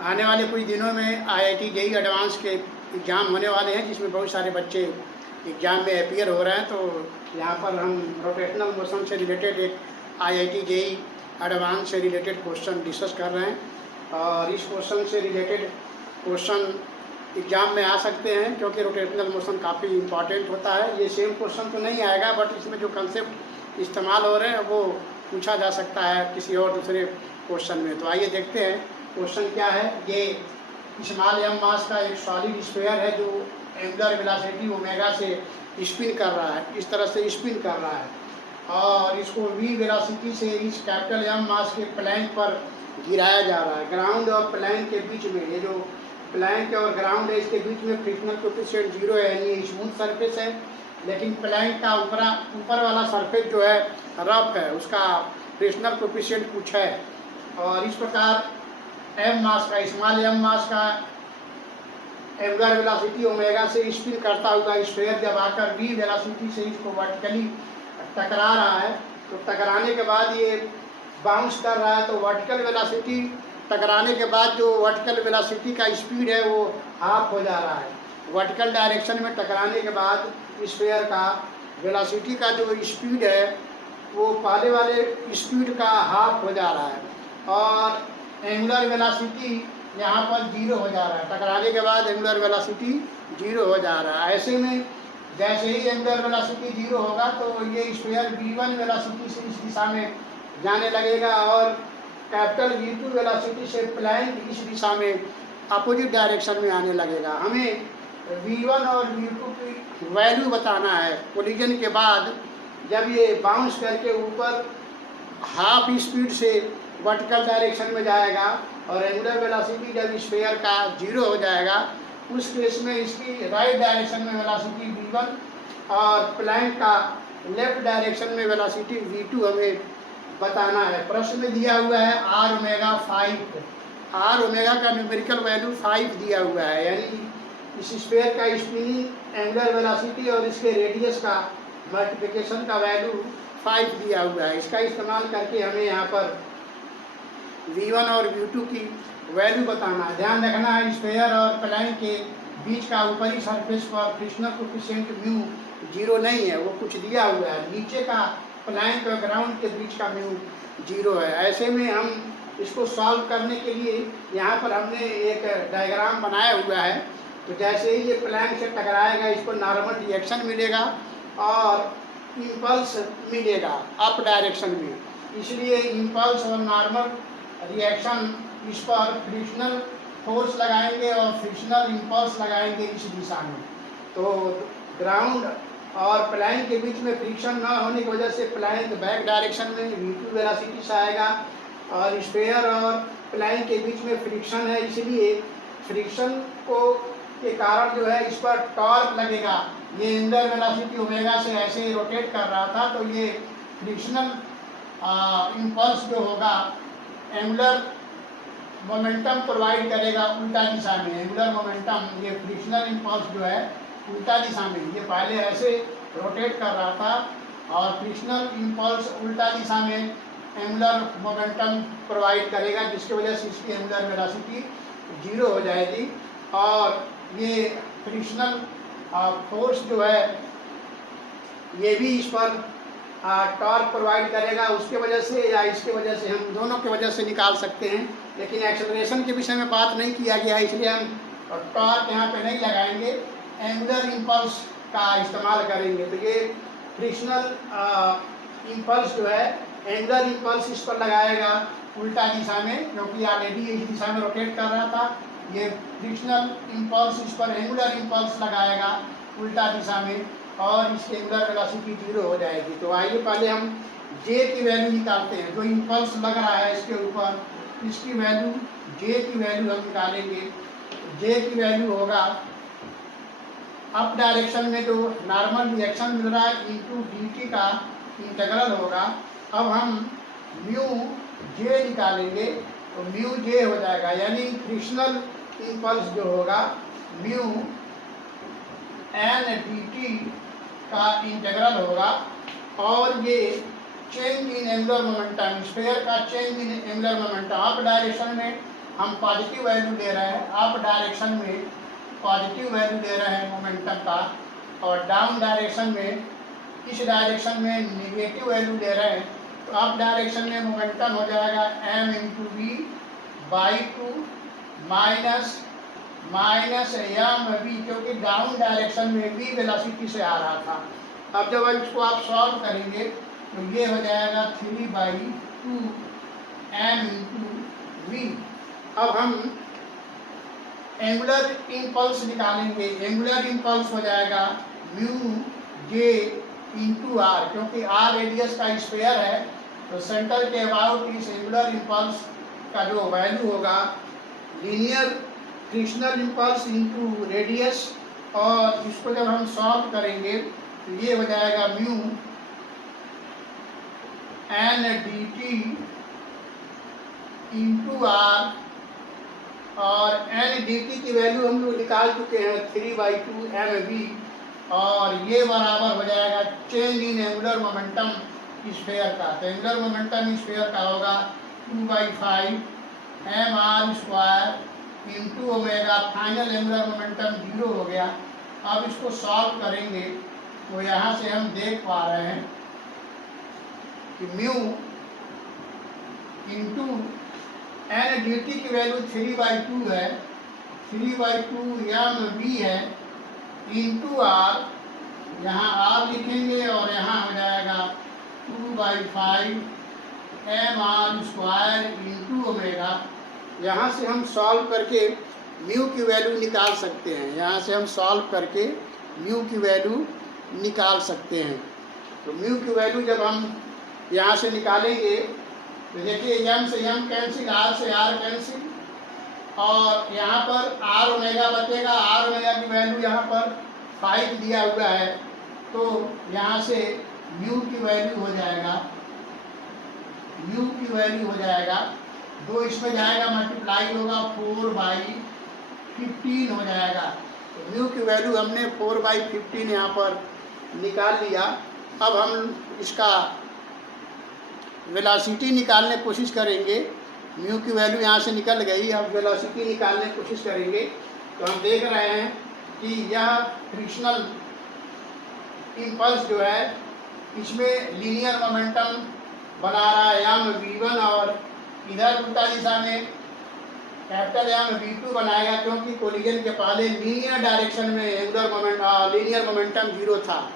आने वाले कुछ दिनों में IIT JEE एडवांस के एग्ज़ाम होने वाले हैं, जिसमें बहुत सारे बच्चे एग्ज़ाम में अपीयर हो रहे हैं। तो यहाँ पर हम रोटेशनल मोशन से रिलेटेड एक IIT JEE एडवांस से रिलेटेड क्वेश्चन डिस्कस कर रहे हैं। और इस क्वेश्चन से रिलेटेड क्वेश्चन एग्ज़ाम में आ सकते हैं, क्योंकि रोटेशनल मोशन काफ़ी इम्पॉर्टेंट होता है। ये सेम क्वेश्चन तो नहीं आएगा, बट इसमें जो कंसेप्ट इस्तेमाल हो रहे हैं वो पूछा जा सकता है किसी और दूसरे क्वेश्चन में। तो आइए देखते हैं क्वेश्चन क्या है। ये स्मॉल m मास का एक सॉलिड स्फीयर है जो एंगुलर वेलोसिटी ओमेगा से स्पिन कर रहा है, इस तरह से स्पिन कर रहा है, और इसको v वेलोसिटी से इस कैपिटल M मास के प्लैंक पर गिराया जा रहा है। ग्राउंड और प्लैंक के बीच में, ये जो प्लैंक और ग्राउंड है, इसके बीच में फ्रिक्शनल कोएफिशिएंट 0 है, यानी ये स्मूथ सरफेस है। लेकिन प्लैंक का ऊपर वाला सरफेस जो है रफ है, उसका फ्रिक्शनल कोएफिशिएंट कुछ है। और इस प्रकार m मास का, स्मॉल m मास का एंगुलर वेलोसिटी ओमेगा से स्पिन करता हुआ स्फीयर जब आकर v वेलोसिटी से इसको वर्टिकली टकरा रहा है, तो टकराने के बाद ये बाउंस कर रहा है। तो वर्टिकल वेलोसिटी टकराने के बाद जो वर्टिकल वेलोसिटी का स्पीड है वो हाफ हो जा रहा है। वर्टिकल डायरेक्शन में टकराने के बाद स्फीयर का वेलोसिटी का जो स्पीड है वो पहले वाले स्पीड का हाफ हो जा रहा है, और एंगुलर वेलोसिटी यहाँ पर 0 हो जा रहा है। टकराने के बाद एंगुलर वेलोसिटी 0 हो जा रहा है। ऐसे में जैसे ही एंगुलर वेलोसिटी 0 होगा तो ये स्फीयर v1 वेलोसिटी से इस दिशा में जाने लगेगा, और कैपिटल v2 वेलोसिटी से प्लैंक इस दिशा में अपोजिट डायरेक्शन में आने लगेगा। हमें v1 और v2 की वैल्यू बताना है कोलिजन के बाद, जब ये बाउंस करके ऊपर हाफ स्पीड से वर्टिकल डायरेक्शन में जाएगा और एंगुलर वेलोसिटी जब स्फीयर का 0 हो जाएगा, उस केस में इसकी राइट डायरेक्शन में वेलोसिटी v1 और प्लैंक का लेफ्ट डायरेक्शन में वेलोसिटी v2 हमें बताना है। प्रश्न में दिया हुआ है r ओमेगा 5, r ओमेगा का न्यूमेरिकल वैल्यू 5 दिया हुआ है, यानी इस स्फीयर का स्पिनिंग एंगुलर वेलोसिटी और इसके रेडियस का मल्टीप्लिकेशन का वैल्यू 5 दिया हुआ है। इसका इस्तेमाल करके हमें यहाँ पर v1 और v2 की वैल्यू बताना है। ध्यान रखना है स्फीयर और प्लैंक के बीच का ऊपरी सरफेस पर फ्रिक्शनल कोएफिशिएंट म्यू 0 नहीं है, वो कुछ दिया हुआ है। नीचे का प्लैंक और ग्राउंड के बीच का म्यू 0 है। ऐसे में हम इसको सॉल्व करने के लिए यहाँ पर हमने एक डायग्राम बनाया हुआ है। तो जैसे ही ये प्लैंक से टकराएगा, इसको नॉर्मल रिएक्शन मिलेगा और इम्पल्स मिलेगा अप डायरेक्शन में, इसलिए इम्पल्स और नॉर्मल रिएक्शन इस पर फ्रिक्शनल फोर्स लगाएंगे और फ्रिक्शनल इम्पल्स लगाएंगे इस दिशा में। तो ग्राउंड और प्लैंक के बीच में फ्रिक्शन न होने की वजह से प्लैंक बैक डायरेक्शन में v2 वेलोसिटी से आएगा, और स्फीयर और प्लैंक के बीच में फ्रिक्शन है, इसलिए फ्रिक्शन को के कारण जो है इस पर टॉर्क लगेगा। ये एंगुलर वेलोसिटी ओमेगा से ऐसे रोटेट कर रहा था, तो ये फ्रिक्शनल इम्पल्स जो होगा एंगुलर मोमेंटम प्रोवाइड करेगा उल्टा दिशा में। एंगुलर मोमेंटम, ये फ्रिक्शनल इम्पल्स जो है उल्टा दिशा में, ये पहले ऐसे रोटेट कर रहा था और फ्रिक्शनल इम्पल्स उल्टा दिशा में एंगुलर मोमेंटम प्रोवाइड करेगा, जिसकी वजह से इसकी एंगुलर वेलोसिटी 0 हो जाएगी। और ये फ्रिक्शनल फोर्स जो है ये भी इस पर टॉर्क प्रोवाइड करेगा, उसके वजह से या इसके वजह से, हम दोनों के वजह से निकाल सकते हैं। लेकिन एक्सेलरेशन के विषय में बात नहीं किया गया है, इसलिए हम टॉर्क यहाँ पे नहीं लगाएंगे, एंगुलर इम्पल्स का इस्तेमाल करेंगे। तो ये फ्रिक्शनल इम्पल्स जो है, एंगुलर इम्पल्स इस पर लगाएगा उल्टा दिशा में, क्योंकि ऑलरेडी इस दिशा में रोटेट कर रहा था। ये फ्रिक्शनल इम्पल्स इस पर एंगुलर इम्पल्स लगाएगा उल्टा दिशा में, और इसकी एंगुलर वेलोसिटी 0 हो जाएगी। तो आइए पहले हम j की वैल्यू निकालते हैं। जो इम्पल्स लग रहा है इसके ऊपर, इसकी वैल्यू, j की वैल्यू हम निकालेंगे। j की वैल्यू होगा अप डायरेक्शन में जो नॉर्मल रिएक्शन मिल रहा है इंटू dt का इंटीग्रल होगा। अब हम म्यू j निकालेंगे, तो म्यू j हो जाएगा, यानी फ्रिक्शनल इम्पल्स जो होगा म्यू n dt का इंटीग्रल होगा, और ये change in angular momentum, sphere का change in angular momentum, up direction में हम पॉजिटिव वैल्यू ले रहे हैं, अप डायरेक्शन में पॉजिटिव वैल्यू ले रहे हैं मोमेंटम का, और डाउन डायरेक्शन में इस डायरेक्शन में नेगेटिव वैल्यू ले रहे हैं, तो अप डायरेक्शन में मोमेंटम हो जाएगा m into v by 2 minus m v, क्योंकि डाउन डायरेक्शन में v वेलोसिटी से आ रहा था। अब जब इसको आप सॉल्व करेंगे तो ये हो जाएगा 3/2 m इंटू वी। अब हम एंगुलर इम्पल्स निकालेंगे। एंगुलर इम्पल्स हो जाएगा म्यू जे इंटू आर, क्योंकि आर रेडियस का स्फीयर है, तो सेंटर के अबाउट इस एंगुलर इम्पल्स का जो वैल्यू होगा linear frictional impulse into radius, और इसको जब हम सॉल्व करेंगे तो ये हो जाएगा mu n d t into r, और एन डी टी की वैल्यू हम लोग निकाल चुके हैं 3/2 एम वी, और ये बराबर हो जाएगा change in angular momentum sphere का। तो एंगुलर मोमेंटम स्फीयर का होगा 2/5 m r square into omega. Final angular momentum 0 हो गया। अब इसको सॉल्व करेंगे तो यहाँ से हम देख पा रहे हैं कि mu into n d t की वैल्यू 3/2 है, 3/2 एम वी है, इंटू आर, यहाँ आर लिखेंगे और यहाँ हो जाएगा 2/5 m r square into omega. यहाँ से हम सॉल्व करके म्यू की वैल्यू निकाल सकते हैं। यहाँ से हम सॉल्व करके म्यू की वैल्यू निकाल सकते हैं। तो म्यू की वैल्यू जब हम यहाँ से निकालेंगे तो देखिए एम से एम कैंसिल, आर से आर कैंसिल, और यहाँ पर आर ओमेगा बचेगा। आर ओमेगा की वैल्यू यहाँ पर 5 दिया हुआ है, तो यहाँ से म्यू की वैल्यू हो जाएगा, म्यू की वैल्यू हो जाएगा 2 इसमें जाएगा मल्टीप्लाई होगा 4/15 हो जाएगा। तो म्यू की वैल्यू हमने 4/15 यहाँ पर निकाल लिया। अब हम इसका वेलोसिटी निकालने की कोशिश करेंगे। म्यू की वैल्यू यहाँ से निकल गई, अब वेलोसिटी निकालने की कोशिश करेंगे तो हम देख रहे हैं कि यह फ्रिक्शनल इम्पल्स जो है इसमें लीनियर मोमेंटम बना रहा है एम v1, और इधर उल्टा दिशा में कैपिटल एम v2 बनाएगा, क्योंकि कोलिजन के पहले लीनियर डायरेक्शन में एंगुलर लीनियर मोमेंटम 0 था।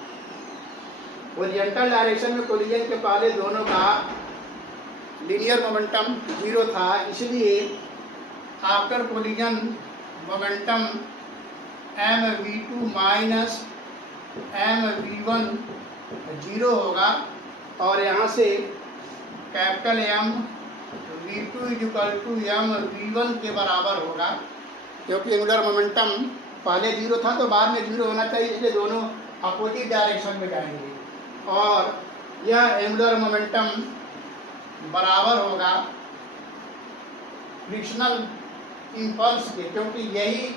ओरिएंटल डायरेक्शन में कोलिजन के पहले दोनों का लीनियर मोमेंटम 0 था, इसलिए after collision momentum m v2 minus m v1 0 होगा, और यहाँ से capital m v2 equal to m v1 के बराबर होगा, क्योंकि एंगुलर मोमेंटम पहले 0 था तो बाद में 0 होना चाहिए, इसलिए दोनों अपोजिट डायरेक्शन में जाएंगे, और यह एंगुलर मोमेंटम बराबर होगा फ्रिक्शनल इम्पल्स के, क्योंकि यही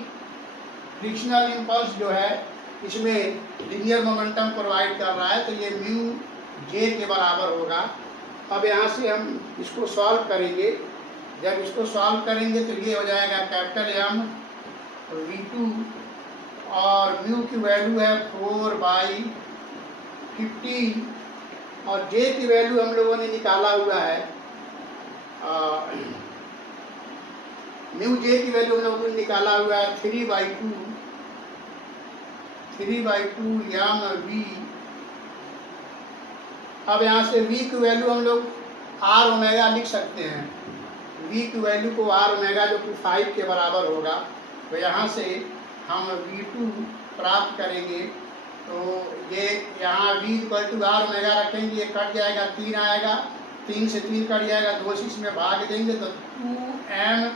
फ्रिक्शनल इम्पल्स जो है इसमें लीनियर मोमेंटम प्रोवाइड कर रहा है, तो ये म्यू जे के बराबर होगा। अब यहाँ से हम इसको सॉल्व करेंगे। जब इसको सॉल्व करेंगे तो ये हो जाएगा कैपिटल एम v2, और म्यू की वैल्यू है 4/15, और जे की वैल्यू हम लोगों ने निकाला हुआ है, म्यू जे की वैल्यू हम लोगों ने निकाला हुआ है 3/2 एम वी। अब यहाँ से v की वैल्यू हम लोग आर ओमेगा लिख सकते हैं। v की वैल्यू को आर ओमेगा जो कि 5 के बराबर होगा, तो यहाँ से हम v2 प्राप्त करेंगे। तो ये यहाँ v equal to r omega रखेंगे, ये कट जाएगा, 3 आएगा, 3 से 3 कट जाएगा, 2 से इसमें भाग देंगे तो 2m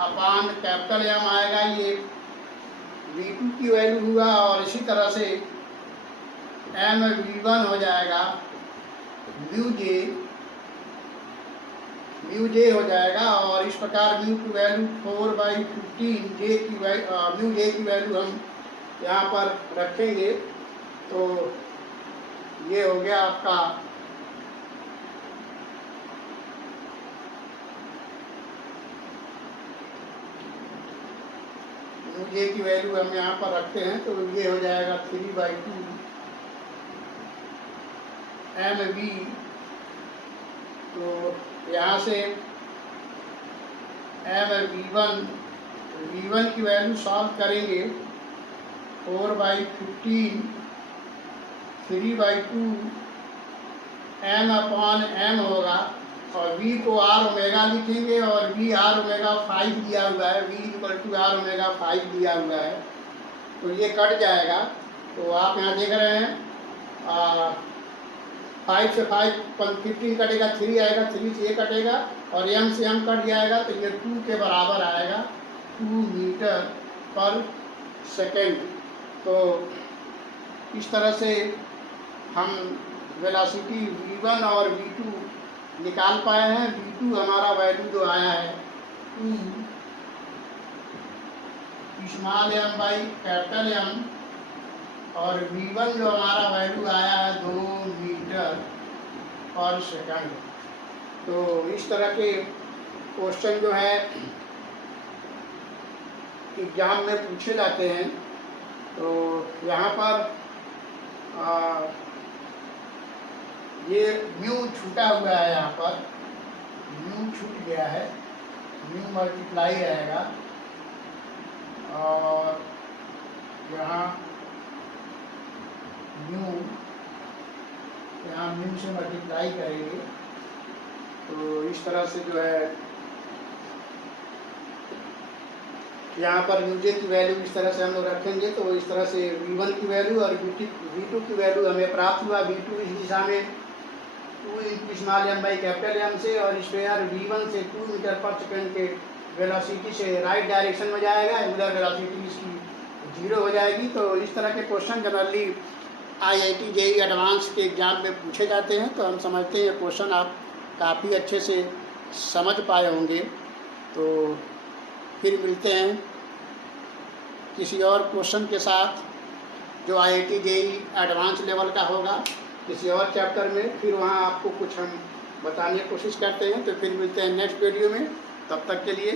अपान कैपिटल एम आएगा, ये v2 की वैल्यू हुआ, और इसी तरह से m v1 हो जाएगा म्यू जे हो जाएगा, और इस प्रकार म्यू की वैल्यू 4/15 म्यू जे की वैल्यू हम यहाँ पर रखेंगे। तो ये हो गया आपका जे की वैल्यू हम यहाँ पर रखते हैं तो ये हो जाएगा 3/2 MV। तो यहाँ से V1 की वैल्यू सॉल्व करेंगे 4/15 3/2 M/M होगा, और V को R ओमेगा लिखेंगे, और V R ओमेगा 5 दिया हुआ है, V = R ओमेगा 5 दिया हुआ है, तो ये कट जाएगा। तो आप यहाँ देख रहे हैं 5 से 5 15 कटेगा, 3 आएगा, 3 से ये कटेगा, और M से M कट जाएगा, तो ये 2 के बराबर आएगा, 2 मीटर पर सेकेंड। तो इस तरह से हम वेलोसिटी V1 और V2 निकाल पाए हैं। V2 हमारा वैल्यू जो आया है 2m/M, और V1 जो हमारा वैल्यू आया है 2 मीटर पर सेकंड। तो इस तरह के क्वेश्चन जो है एग्जाम में पूछे जाते हैं। तो यहाँ पर ये म्यू छूटा हुआ है, यहाँ पर म्यू छूट गया है, म्यू मल्टीप्लाई रहेगा, और यहाँ म्यू से मल्टीप्लाई करेंगे। तो इस तरह से जो है यहाँ पर म्यूजे की वैल्यू इस तरह से हम लोग रखेंगे। तो इस तरह से V1 की वैल्यू और V2 की वैल्यू हमें प्राप्त हुआ। V2 इस दिशा में 2m/M से, और स्क्वायर V1 से 2 मीटर पर सेकेंड के वेलोसिटी से राइट डायरेक्शन में जाएगा, उधर वेलोसिटी इसकी 0 हो जाएगी। तो इस तरह के question generally IIT JEE advance के एग्ज़ाम में पूछे जाते हैं। तो हम समझते हैं क्वेश्चन आप काफ़ी अच्छे से समझ पाए होंगे। तो फिर मिलते हैं किसी और क्वेश्चन के साथ जो IIT JEE एडवांस लेवल का होगा किसी और चैप्टर में। फिर वहाँ आपको कुछ हम बताने की कोशिश करते हैं। तो फिर मिलते हैं नेक्स्ट वीडियो में, तब तक के लिए।